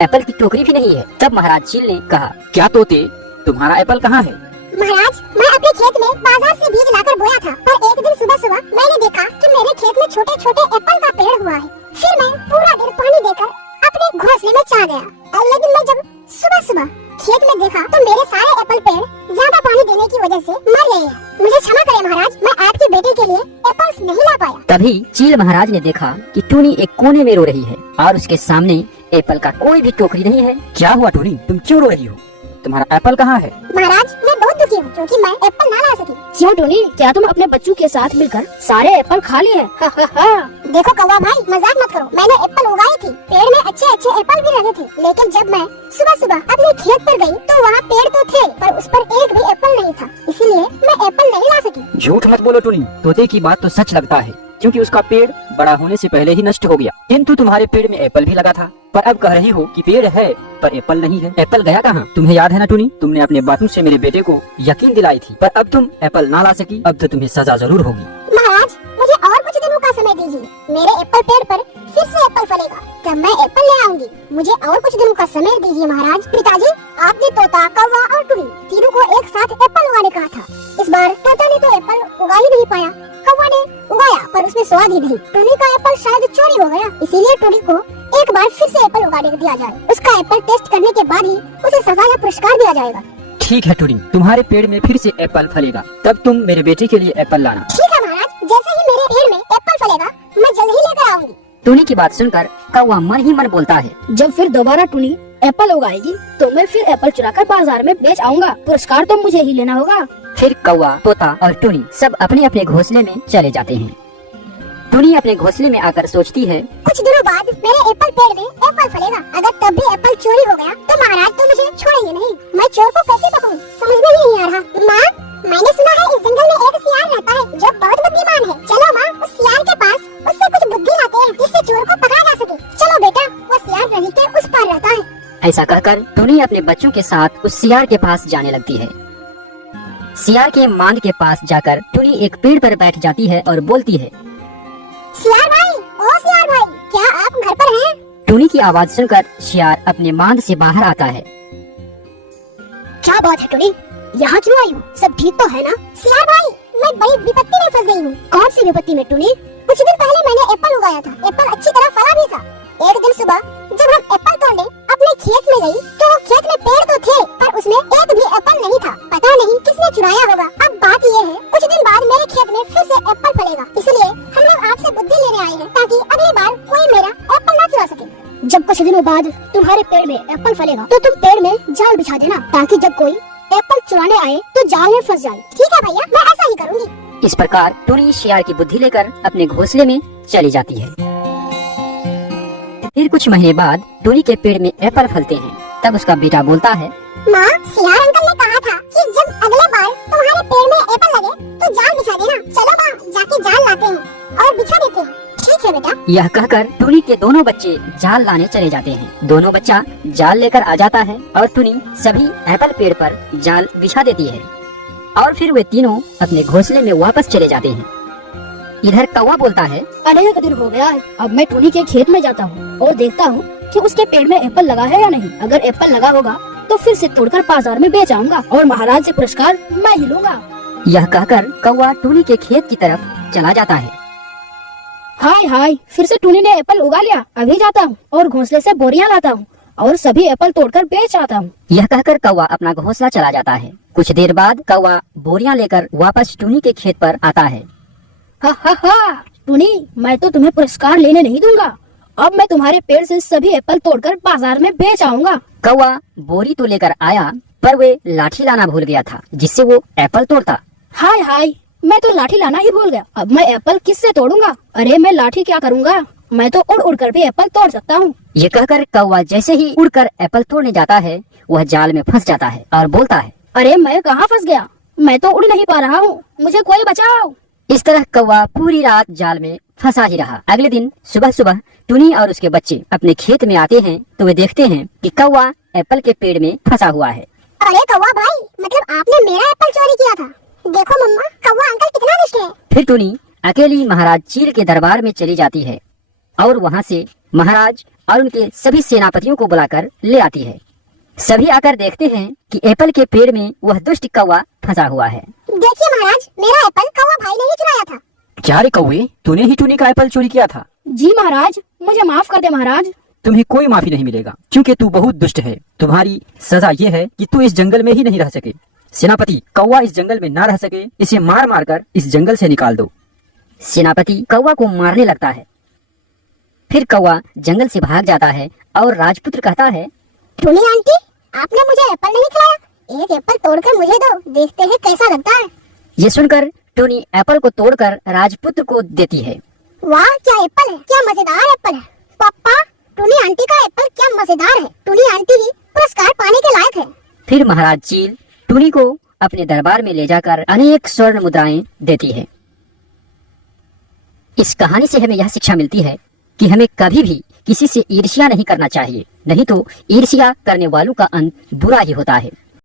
Apple की टोकरी भी नहीं है। तब महाराज चील ने कहा, क्या तोते, तुम्हारा एप्पल कहाँ है? महाराज, मैं अपने खेत में बाजार से बीज लाकर बोया था, पर एक दिन सुबह सुबह मैंने देखा कि मेरे खेत में छोटे छोटे एप्पल का पेड़ हुआ है। फिर मैं पूरा दिन पानी देकर अपने घोंसले में चा गया, लेकिन मैं जब सुबह सुबह खेत में देखा तो मेरे सारे एप्पल पेड़ ज्यादा पानी देने की वजह से मर गए हैं। मुझे क्षमा करें महाराज, मैं आपके बेटे के लिए एप्पल्स नहीं ला पाया। तभी चील महाराज ने देखा कि टूनी एक कोने में रो रही है और उसके सामने एप्पल का कोई भी टोकरी नहीं है। क्या हुआ टूनी, तुम क्यों रो रही हो? तुम्हारा एप्पल कहाँ है? महाराज, मैं बहुत दुखी हूँ क्योंकि मैं एप्पल ना ला सकी। क्यों टोनी, क्या तुम अपने बच्चों के साथ मिलकर सारे एप्पल खा लिए? देखो कौवा भाई, मजाक मत करो। मैंने एप्पल उगाई थी, पेड़ में अच्छे अच्छे एप्पल भी लगे थे, लेकिन जब मैं सुबह सुबह अपने खेत पर गई तो वहाँ पेड़ तो थे पर उस पर एक भी एप्पल नहीं था, इसलिए मैं एप्पल नहीं ला सकी। झूठ मत बोलो टूनी, तोते की बात तो सच लगता है क्योंकि उसका पेड़ बड़ा होने से पहले ही नष्ट हो गया, किंतु तुम्हारे पेड़ में एप्पल भी लगा था। पर अब कह रही हो कि पेड़ है पर एप्पल नहीं है। एप्पल गया कहाँ? तुम्हें याद है ना टूनी, तुमने अपने बातों से मेरे बेटे को यकीन दिलाई थी, पर अब तुम एप्पल ना ला सकी। अब तो तुम्हें सजा जरूर होगी। महाराज, मुझे और कुछ दिनों का समय दीजिए, मेरे एप्पल पेड़ पर फिर से एप्पल फलेगा, तब मैं एप्पल ले आऊंगी। मुझे और कुछ दिनों का समय दीजिए महाराज। पिताजी, आपने तोता, कौवा और टुनी तीनों को एक साथ एप्पल उगाने कहा था। इस बार तोता ने तो एप्पल उगा ही नहीं पाया, कौवा ने उगाया पर उसमें स्वाद ही नहीं। टुनी का एप्पल शायद चोरी हो गया, इसीलिए टुनी को एक बार फिर से एप्पल उगाने दिया जाए। उसका एप्पल टेस्ट करने के बाद ही उसे सजा या पुरस्कार दिया जाएगा। ठीक है टूनी, तुम्हारे पेड़ में फिर से एप्पल फलेगा, तब तुम मेरे बेटे के लिए एप्पल लाना। ठीक है महाराज, जैसे ही मेरे पेड़ में एप्पल फलेगा मैं जल्द ही लेकर आऊंगी। टूनी की बात सुनकर कौवा मन ही मन बोलता है, जब फिर दोबारा टोनी एप्पल उगाएगी तो मैं फिर एप्पल चुराकर बाजार में बेच आऊंगा। पुरस्कार तो मुझे ही लेना होगा। फिर कौवा, तोता और टूनी सब अपने अपने घोंसले में चले जाते हैं। टूनी अपने घोंसले में आकर सोचती है, कुछ दिनों बाद मेरे एप्पल पेड़ में एप्पल फलेगा। अगर तब भी एप्पल चोरी हो गया तो महाराज तो मुझे छोड़ेंगे नहीं। मैं चोर को कैसे पकड़ूं, समझ में ही नहीं आ रहा। माँ, मैंने सुना है इस जंगल में एक सियार रहता है जो बहुत बुद्धिमान है। चलो माँ, उस सियार के पास उससे कुछ बुद्धि लाते हैं जिससे चोर को पकड़ा जा सके। चलो बेटा, वो सियार नदी के उस पार रहता है। ऐसा कहकर टूनी अपने बच्चों के साथ उस सियार के पास जाने लगती है। सियार के मांद के पास जाकर टूनी एक पेड़ पर बैठ जाती है और बोलती है, सियार भाई, ओ सियार भाई, क्या आप घर पर हैं? टूनी की आवाज सुनकर सियार अपने मांद से बाहर आता है। क्या बात है टुनी, यहाँ क्यों आई हो? सब ठीक तो है ना? सियार भाई, मैं बड़ी विपत्ति में फंस गई हूँ। कौन सी विपत्ति में टुनी? कुछ दिन पहले मैंने एप्पल उगाया था, एप्पल अच्छी तरह फला भी था। एक दिन सुबह जब हम एप्पल तोड़ने अपने खेत में गई तो खेत में पेड़ तो थे पर उसमें एक भी एप्पल नहीं था। पता नहीं किसने चुराया होगा। अब बात ये है, कुछ दिन बाद मेरे खेत में फिर से एप्पल फलेगा, इसलिए हम लोग आपसे बुद्धि लेने आए हैं ताकि अगली बार कोई मेरा एप्पल ना चुरा सके। जब कुछ दिनों बाद तुम्हारे पेड़ में एप्पल फलेगा तो तुम पेड़ में जाल बिछा देना ताकि जब कोई एप्पल चुराने आए तो जाल में फंस जाए। ठीक है भैया, मैं ऐसा ही करूँगी। इस प्रकार टूनी सियार की बुद्धि लेकर अपने घोंसले में चली जाती है। फिर कुछ महीने बाद टूनी के पेड़ में एप्पल फलते हैं। तब उसका बेटा बोलता है, माँ, सियार अंकल ने कहा था कि जब अगले बार तुम्हारे पेड़ में एप्पल लगे तो जाल बिछा देना। चलो माँ, जाके जाल लाते हैं और बिछा देते हैं। ठीक है बेटा। यह कहकर टूनी के दोनों बच्चे जाल लाने चले जाते हैं। दोनों बच्चा जाल लेकर आ जाता है और टूनी सभी एप्पल पेड़ पर जाल बिछा देती है और फिर वे तीनों अपने घोंसले में वापस चले जाते हैं। इधर कौवा बोलता है, अनेक दिन हो गया है, अब मैं टोनी के खेत में जाता हूँ और देखता हूँ कि उसके पेड़ में एप्पल लगा है या नहीं। अगर एप्पल लगा होगा तो फिर से तोड़कर बाजार में बेच आऊंगा और महाराज से पुरस्कार मैं ही लूंगा। यह कहकर कौवा टूनी के खेत की तरफ चला जाता है। हाय हाय, फिर से टूनी ने एप्पल उगा लिया। अभी जाता हूँ और घोंसले से बोरियां लाता हूँ और सभी एप्पल तोड़कर बेच आता हूँ। यह कहकर कौवा अपना घोंसला चला जाता है। कुछ देर बाद कौवा बोरियां लेकर वापस टूनी के खेत पर आता है। हा हा हा, टूनी, मैं तो तुम्हें पुरस्कार लेने नहीं दूंगा। अब मैं तुम्हारे पेड़ से सभी एप्पल तोड़कर बाजार में बेच आऊंगा। कौवा बोरी तो लेकर आया पर वे लाठी लाना भूल गया था जिससे वो एप्पल तोड़ता। हाय हाय, मैं तो लाठी लाना ही भूल गया। अब मैं एप्पल किससे तोड़ूंगा? अरे मैं लाठी क्या करूंगा, मैं तो उड़ उड़ कर भी एप्पल तोड़ सकता हूँ। ये कहकर कौवा जैसे ही उड़कर एप्पल तोड़ने जाता है वह जाल में फंस जाता है और बोलता है, अरे मैं कहाँ फंस गया, मैं तो उड़ नहीं पा रहा हूँ, मुझे कोई बचाओ। इस तरह कौवा पूरी रात जाल में फंसा ही रहा। अगले दिन सुबह सुबह टूनी और उसके बच्चे अपने खेत में आते हैं तो वे देखते हैं कि कौवा एप्पल के पेड़ में फंसा हुआ है। अरे कौवा भाई, मतलब आपने मेरा एप्पल चोरी किया था? देखो मम्मा, कौवा अंकल कितना दुष्ट है। फिर टूनी अकेली महाराज चील के दरबार में चली जाती है और वहाँ से महाराज और उनके सभी सेनापतियों को बुलाकर ले आती है। सभी आकर देखते हैं कि एप्पल के पेड़ में वह दुष्ट कौवा फंसा हुआ है। देखिए महाराज, मेरा एप्पल कौवा भाई ने ही चुराया था। क्या रे कौवे, तूने ही टूनी का एप्पल चोरी किया था? जी महाराज, मुझे माफ कर दे महाराज। तुम्हें कोई माफी नहीं मिलेगा, क्योंकि तू बहुत दुष्ट है। तुम्हारी सजा ये है कि तू इस जंगल में ही नहीं रह सके। सेनापति, कौवा इस जंगल में ना रह सके, इसे मार मार कर इस जंगल से निकाल दो। सेनापति कौवा को मारने लगता है। फिर कौवा जंगल से भाग जाता है और राजपुत्र कहता है, टूनी आंटी, आपने मुझे एप्पल नहीं खिलाया। एक एप्पल तोड़कर मुझे दो, देखते हैं कैसा लगता है। ये सुनकर टूनी एप्पल को तोड़कर राजपुत्र को देती है। वाह, क्या एप्पल है, क्या मजेदार एप्पल है। पापा, टूनी आंटी का एप्पल क्या मजेदार है। टूनी आंटी ही पुरस्कार पाने के लायक है। फिर महाराज चील टूनी को अपने दरबार में ले जाकर अनेक स्वर्ण मुद्राएं देती है। इस कहानी से हमें यह शिक्षा मिलती है कि हमें कभी भी किसी से ईर्ष्या नहीं करना चाहिए, नहीं तो ईर्ष्या करने वालों का अंत बुरा ही होता है।